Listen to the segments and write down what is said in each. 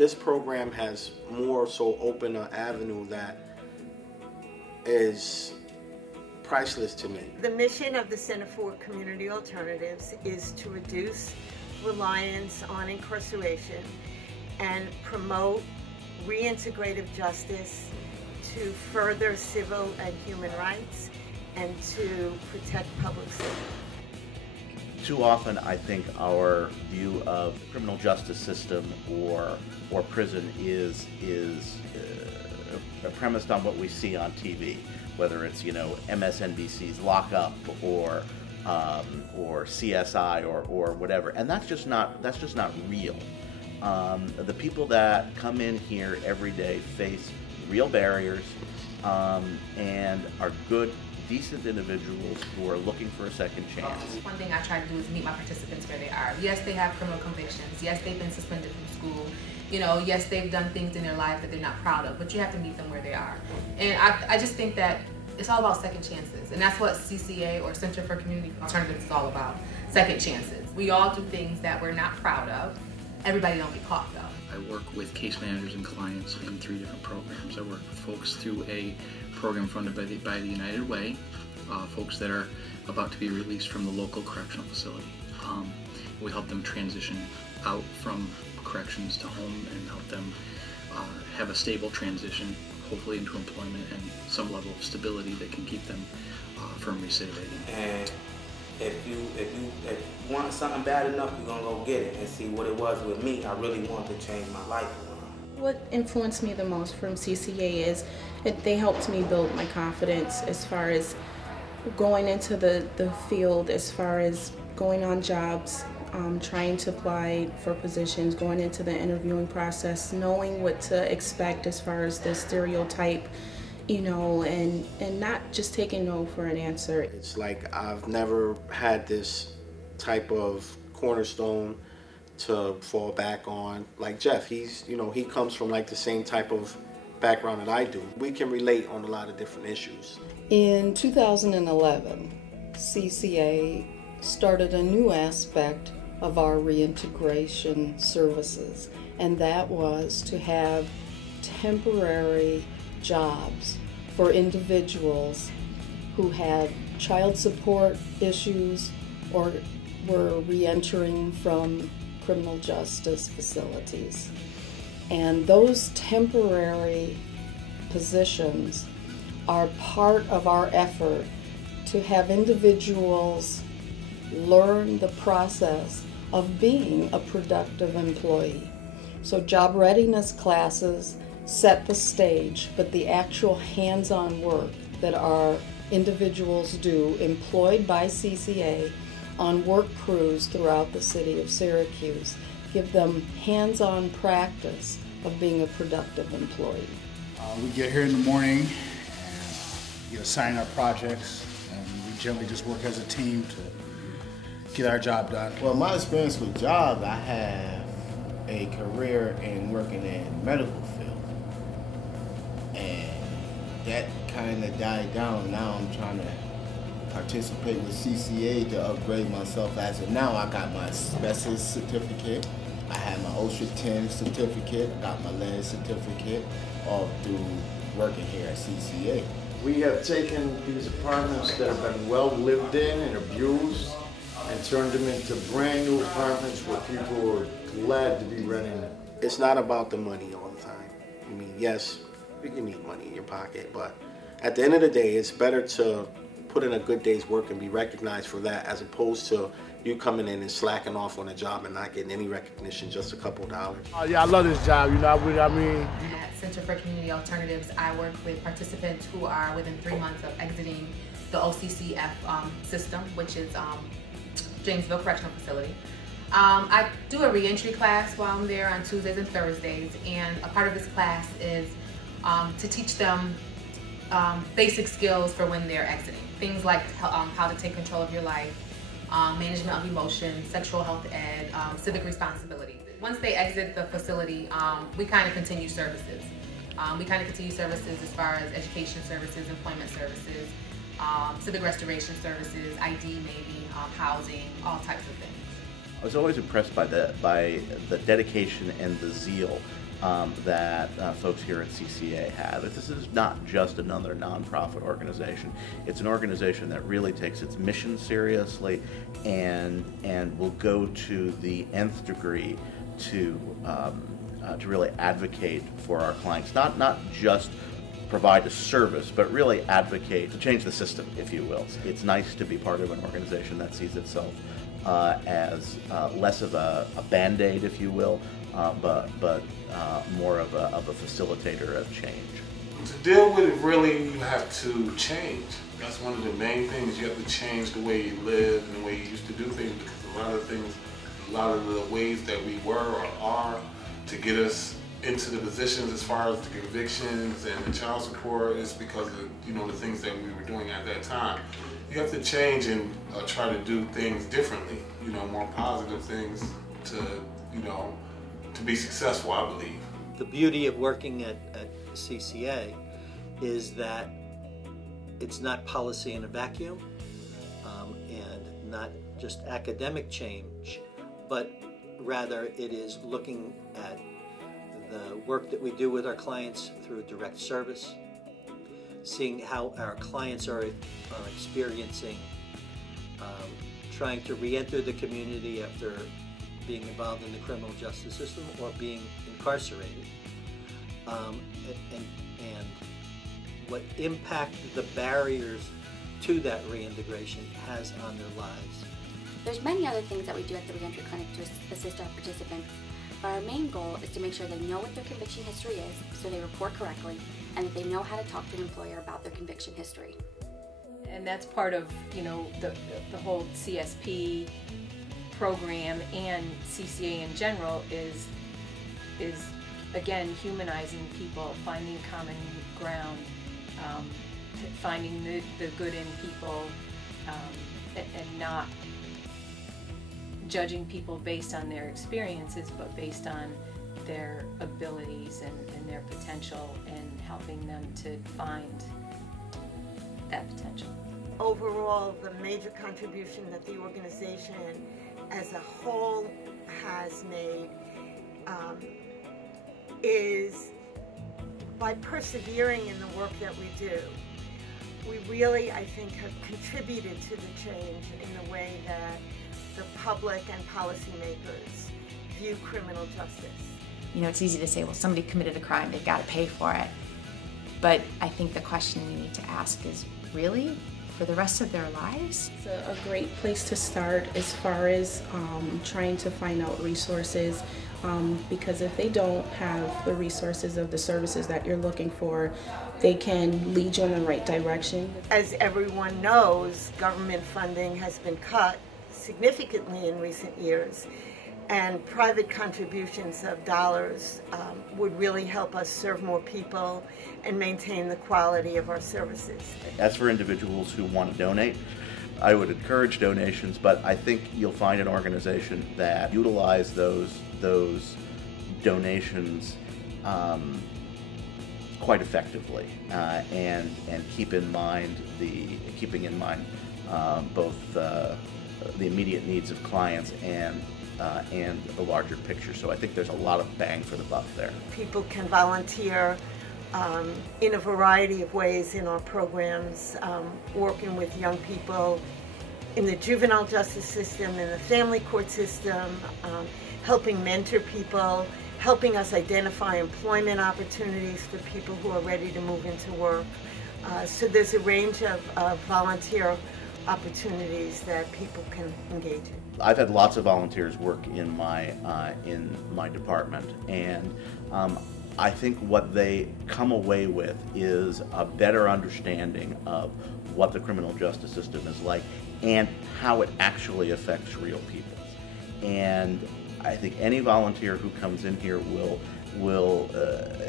this program has more so opened an avenue that is priceless to me. The mission of the Center for Community Alternatives is to reduce reliance on incarceration and promote reintegrative justice, to further civil and human rights, and to protect public safety. Too often, I think our view of the criminal justice system or prison is premised on what we see on TV, whether it's MSNBC's Lock Up or CSI or whatever, and that's just not real. The people that come in here every day face real barriers and are good, decent individuals who are looking for a second chance. One thing I try to do is meet my participants where they are. Yes, they have criminal convictions. Yes, they've been suspended from school. Yes, they've done things in their life that they're not proud of, but you have to meet them where they are. And I just think that it's all about second chances. And that's what CCA, or Center for Community Alternatives, is all about, second chances. We all do things that we're not proud of. Everybody don't get caught though. I work with case managers and clients in 3 different programs. I work with folks through a program funded by the United Way, folks that are about to be released from the local correctional facility. We help them transition out from corrections to home and help them have a stable transition, hopefully into employment and some level of stability that can keep them from recidivating. And if you want something bad enough, you're gonna go get it and see what it was with me. I really wanted to change my life around. What influenced me the most from CCA is they helped me build my confidence as far as going into the field, as far as going on jobs, trying to apply for positions, going into the interviewing process, knowing what to expect as far as the stereotype, and not just taking no for an answer. It's like I've never had this type of cornerstone to fall back on. Like Jeff, he comes from like the same type of background that I do. We can relate on a lot of different issues. In 2011, CCA started a new aspect of our reintegration services, and that was to have temporary jobs for individuals who had child support issues or were re-entering from criminal justice facilities. And those temporary positions are part of our effort to have individuals learn the process of being a productive employee. So job readiness classes set the stage, but the actual hands-on work that our individuals do, employed by CCA on work crews throughout the city of Syracuse, give them hands-on practice of being a productive employee. We get here in the morning and get assigned our projects, and we generally just work as a team to get our job done. Well, my experience with jobs, I have a career in working in the medical field, and that kind of died down. Now I'm trying to participate with CCA to upgrade myself. As of now, I got my specialist certificate, I have my OSHA 10 certificate, I got my lead certificate, all through working here at CCA. We have taken these apartments that have been well lived in and abused and turned them into brand new apartments where people are glad to be renting them. It's not about the money all the time. I mean, yes, you need money in your pocket, but at the end of the day, it's better to put in a good day's work and be recognized for that, as opposed to you coming in and slacking off on a job and not getting any recognition, just a couple of dollars. Yeah, I love this job, I mean. At Center for Community Alternatives, I work with participants who are within 3 months of exiting the OCCF system, which is Janesville Correctional Facility. I do a reentry class while I'm there on Tuesdays and Thursdays, and a part of this class is to teach them basic skills for when they're exiting. Things like how to take control of your life, management of emotions, sexual health ed, civic responsibility. Once they exit the facility, we kind of continue services. As far as education services, employment services, civic restoration services, ID maybe, housing, all types of things. I was always impressed by the dedication and the zeal that folks here at CCA have. This is not just another nonprofit organization. It's an organization that really takes its mission seriously and will go to the nth degree to really advocate for our clients. Not just provide a service, but really advocate to change the system, if you will. It's nice to be part of an organization that sees itself as less of a band-aid, if you will, but more of a facilitator of change. To deal with it, really, you have to change. That's one of the main things. You have to change the way you live and the way you used to do things, because a lot of the ways that we were or are to get us into the positions as far as the convictions and the child support is because of the things that we were doing at that time. You have to change and try to do things differently, more positive things to be successful, I believe. The beauty of working at CCA is that it's not policy in a vacuum and not just academic change, but rather it is looking at the work that we do with our clients through direct service, seeing how our clients are experiencing trying to re-enter the community after being involved in the criminal justice system or being incarcerated, and what impact the barriers to that reintegration has on their lives. There's many other things that we do at the Reentry Clinic to assist our participants, but our main goal is to make sure they know what their conviction history is so they report correctly, and that they know how to talk to an employer about their conviction history. And that's part of, the whole CSP program and CCA in general is again humanizing people, finding common ground, finding the good in people, and not judging people based on their experiences, but based on their abilities and their potential, and helping them to find that potential. Overall, the major contribution that the organization as a whole has made is by persevering in the work that we do. We really, I think, have contributed to the change in the way that the public and policymakers view criminal justice. It's easy to say, well, somebody committed a crime, they've got to pay for it. But I think the question you need to ask is, really? For the rest of their lives? It's a great place to start as far as trying to find out resources, because if they don't have the resources of the services that you're looking for, they can lead you in the right direction. As everyone knows, government funding has been cut significantly in recent years, and private contributions of dollars would really help us serve more people and maintain the quality of our services. As for individuals who want to donate, I would encourage donations, but I think you'll find an organization that utilize those donations quite effectively, and keeping in mind both the immediate needs of clients and the larger picture. So I think there's a lot of bang for the buck there. People can volunteer in a variety of ways in our programs, working with young people in the juvenile justice system, in the family court system, helping mentor people, helping us identify employment opportunities for people who are ready to move into work. So there's a range of volunteer opportunities that people can engage in. I've had lots of volunteers work in my department, and I think what they come away with is a better understanding of what the criminal justice system is like and how it actually affects real people. And I think any volunteer who comes in here will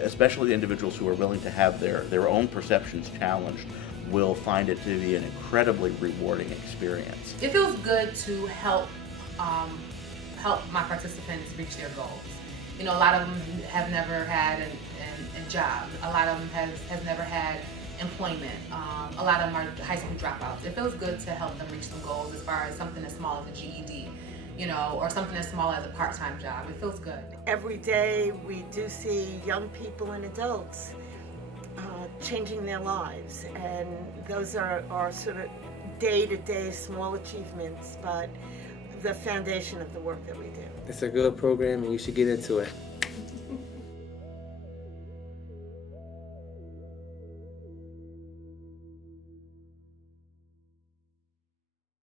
especially the individuals who are willing to have their own perceptions challenged, will find it to be an incredibly rewarding experience. It feels good to help my participants reach their goals. A lot of them have never had a job. A lot of them have never had employment. A lot of them are high school dropouts. It feels good to help them reach some goals as far as something as small as a GED. you know, or something as small as a part-time job. It feels good. Every day we do see young people and adults changing their lives, and those are sort of day-to-day small achievements, but the foundation of the work that we do. It's a good program and you should get into it.